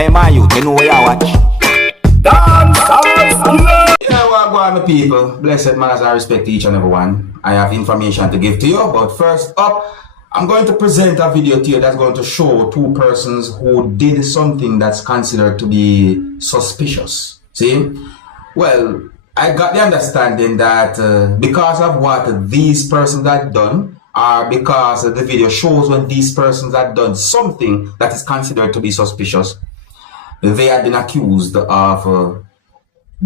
Hey man, you know where you watch. Dancehall skilla. Yeah, well, go on, my people. Blessed manners, I respect each and every one. I have information to give to you, but first up, I'm going to present a video to you that's going to show two persons who did something that's considered to be suspicious. See? Well, I got the understanding that because of what these persons had done, or because the video shows when these persons had done something that is considered to be suspicious, they had been accused of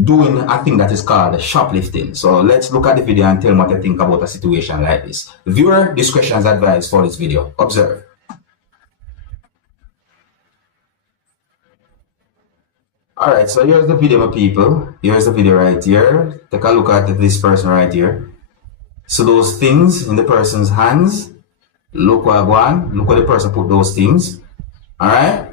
doing a thing that is called shoplifting. So let's look at the video and tell me what you think about a situation like this. Viewer discretion is advised for this video. Observe. Alright, so here's the video, my people. Here's the video right here. Take a look at this person right here. So those things in the person's hands, look what one, look where the person put those things. Alright.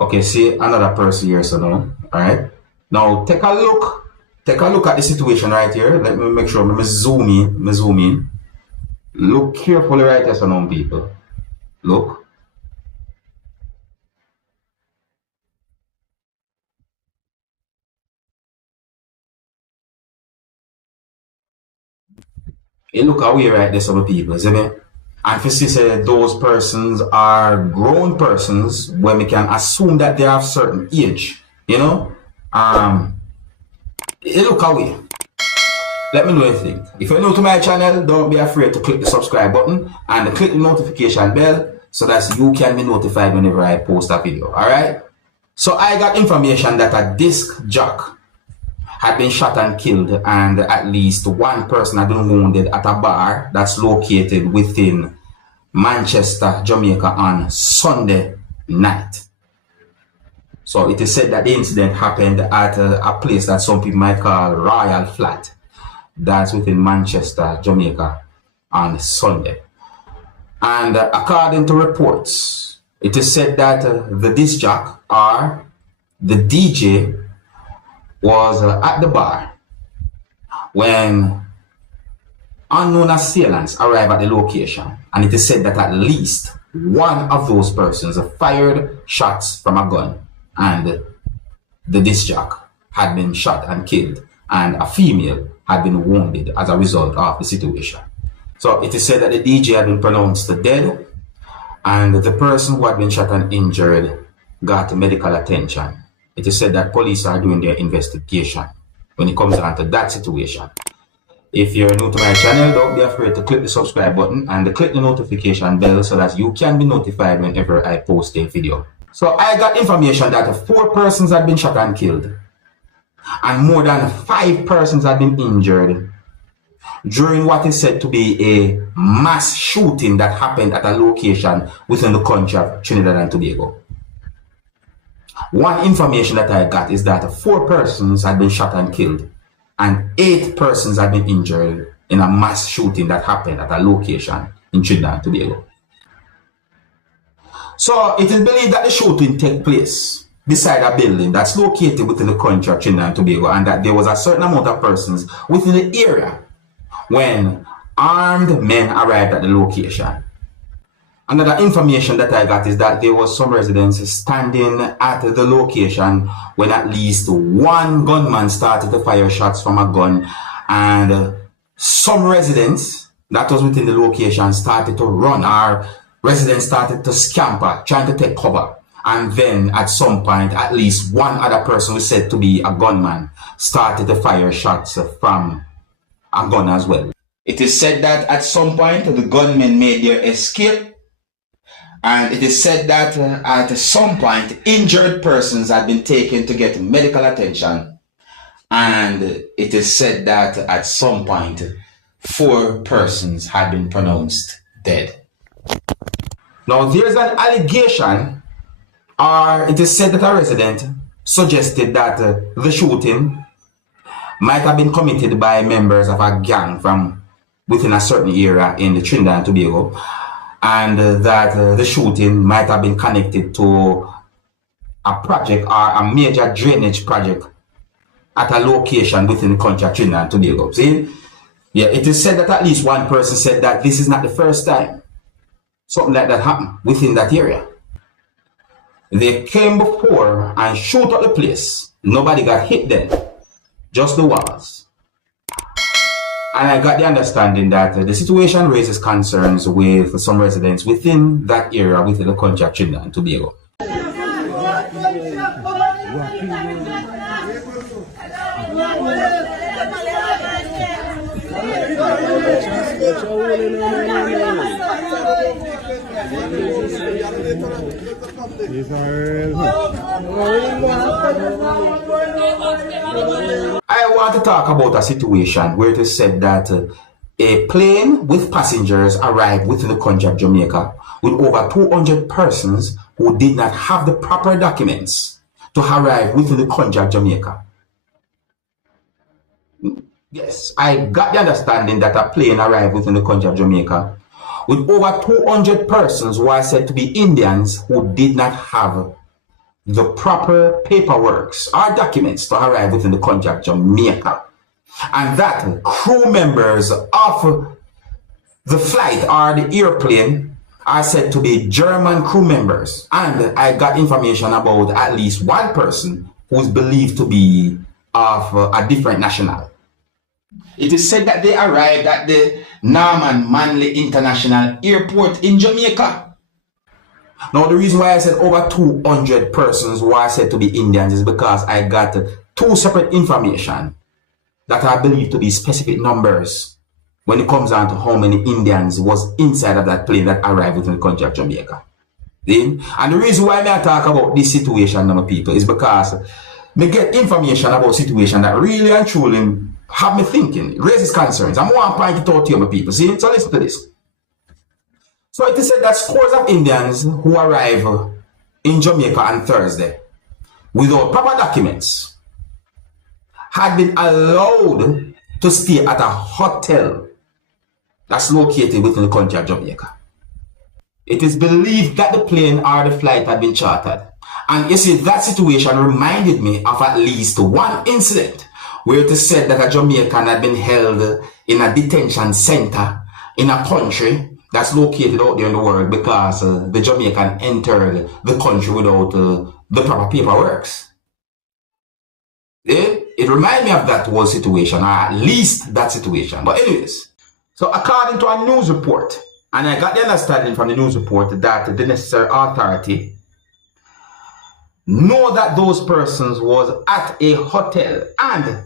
Okay, see another person here, so now. Alright. Now take a look at the situation right here. Let me make sure me zoom in. Look carefully right here, so now, people. Look. You look away right there, some people, see me? And if you see those persons are grown persons where we can assume that they have certain age, you know? You look away. Let me know what you think. If you're new to my channel, don't be afraid to click the subscribe button and click the notification bell so that you can be notified whenever I post a video, alright? So I got information that a disc jock had been shot and killed, and at least one person had been wounded at a bar that's located within Manchester, Jamaica on Sunday night. So it is said that the incident happened at a place that some people might call Royal Flat. That's within Manchester, Jamaica on Sunday. And according to reports, it is said that the disc jock or the DJ was at the bar when unknown assailants arrived at the location, and it is said that at least one of those persons fired shots from a gun, and the disc jock had been shot and killed, and a female had been wounded as a result of the situation. So it is said that the DJ had been pronounced dead, and the person who had been shot and injured got medical attention. It is said that police are doing their investigation when it comes down to that situation. If you're new to my channel, don't be afraid to click the subscribe button and click the notification bell so that you can be notified whenever I post a video. So I got information that 4 persons had been shot and killed, and more than 5 persons had been injured during what is said to be a mass shooting that happened at a location within the country of Trinidad and Tobago. One information that I got is that 4 persons had been shot and killed, and 8 persons had been injured in a mass shooting that happened at a location in Trinidad and Tobago. So it is believed that the shooting took place beside a building that's located within the country of Trinidad and Tobago, and that there was a certain amount of persons within the area when armed men arrived at the location. Another information that I got is that there was some residents standing at the location when at least one gunman started to fire shots from a gun, and some residents that was within the location started to run, or residents started to scamper, trying to take cover. And then at some point, at least one other person who was said to be a gunman started to fire shots from a gun as well. It is said that at some point the gunmen made their escape, and it is said that at some point injured persons had been taken to get medical attention, and it is said that at some point 4 persons had been pronounced dead. Now there's an allegation, or it is said that a resident suggested that the shooting might have been committed by members of a gang from within a certain area in the Trinidad and Tobago, and that the shooting might have been connected to a project or a major drainage project at a location within the country of Trinidad and Tobago. See? Yeah, it is said that at least one person said that this is not the first time something like that happened within that area. They came before and shoot up the place. Nobody got hit then, just the walls. And I got the understanding that the situation raises concerns with some residents within that area, within the country of Trinidad and Tobago. I want to talk about a situation where it is said that a plane with passengers arrived within the country of Jamaica with over 200 persons who did not have the proper documents to arrive within the country of Jamaica. Yes, I got the understanding that a plane arrived within the country of Jamaica with over 200 persons who are said to be Indians who did not have the proper paperwork or documents to arrive within the country of Jamaica. And that crew members of the flight or the airplane are said to be German crew members. And I got information about at least one person who is believed to be of a different national. It is said that they arrived at the Norman Manley International Airport in Jamaica. Now, the reason why I said over 200 persons who are said to be Indians is because I got two separate information that are believed to be specific numbers when it comes down to how many Indians was inside of that plane that arrived within the country of Jamaica. And the reason why I talk about this situation, my people, is because me get information about situation that really and truly have me thinking, raises concerns. I'm one point to talk to you, my people. See, so listen to this. So it is said that scores of Indians who arrive in Jamaica on Thursday without proper documents had been allowed to stay at a hotel that's located within the country of Jamaica. It is believed that the plane or the flight had been chartered. And you see, that situation reminded me of at least one incident where it is said that a Jamaican had been held in a detention center in a country that's located out there in the world because the Jamaican entered the country without the proper paperwork. It reminded me of that whole situation, or at least that situation. But anyways, so according to a news report, and I got the understanding from the news report that the necessary authority know that those persons was at a hotel, and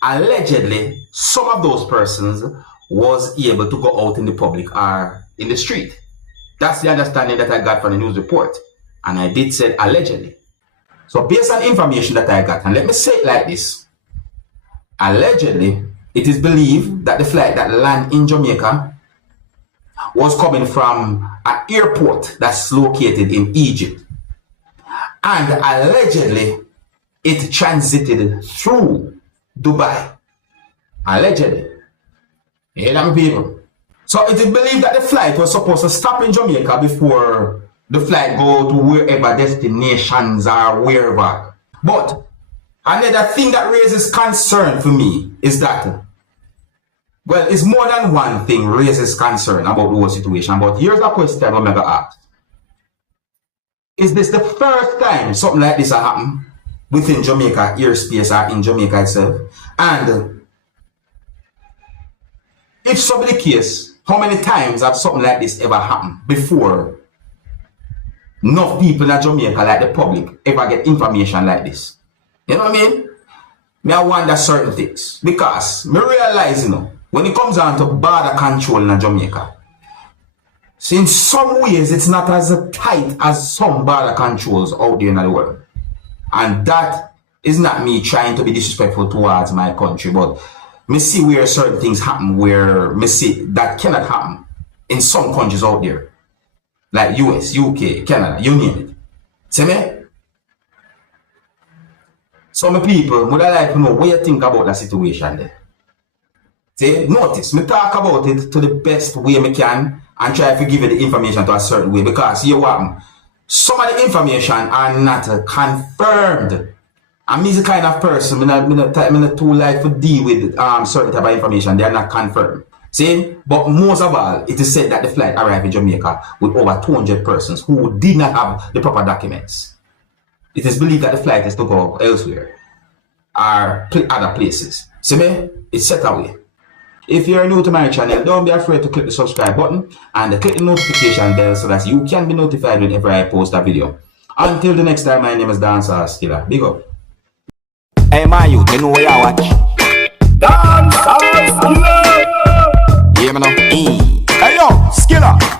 allegedly some of those persons was able to go out in the public or in the street. That's the understanding that I got from the news report, and I did say allegedly. So based on information that I got, and let me say it like this, allegedly it is believed that the flight that landed in Jamaica was coming from an airport that's located in Egypt, and allegedly it transited through Dubai. Allegedly. You hear people? So it is believed that the flight was supposed to stop in Jamaica before the flight go to wherever destinations or wherever. But another thing that raises concern for me is that, well, it's more than one thing raises concern about the whole situation. But here's a question I'm going to ask. Is this the first time something like this has happened within Jamaica airspace or in Jamaica itself? And if so be the case, how many times have something like this ever happened before enough people in Jamaica, like the public, ever get information like this? You know what I mean? I wonder certain things. Because I realize, when it comes down to border control in Jamaica, so in some ways it's not as tight as some border controls out there in the world. And that is not me trying to be disrespectful towards my country, but me see where certain things happen where me see that cannot happen in some countries out there. Like US, UK, Canada, you name it. See me? Some people would like to know what you think about that situation there. See, notice, me talk about it to the best way I can and try to give you the information to a certain way, because you what? Some of the information are not confirmed. And me is the kind of person, I not too like to deal with certain type of information, they are not confirmed. See, but most of all, it is said that the flight arrived in Jamaica with over 200 persons who did not have the proper documents. It is believed that the flight is to go elsewhere or other places. See me? It's set away. If you're new to my channel, don't be afraid to click the subscribe button and click the notification bell so that you can be notified whenever I post a video. Until the next time, my name is Dancehall Skilla. Big up. Hey my youth, you know where you watch? Dancehall Skilla. Yeah, man. Hey yo, Skilla.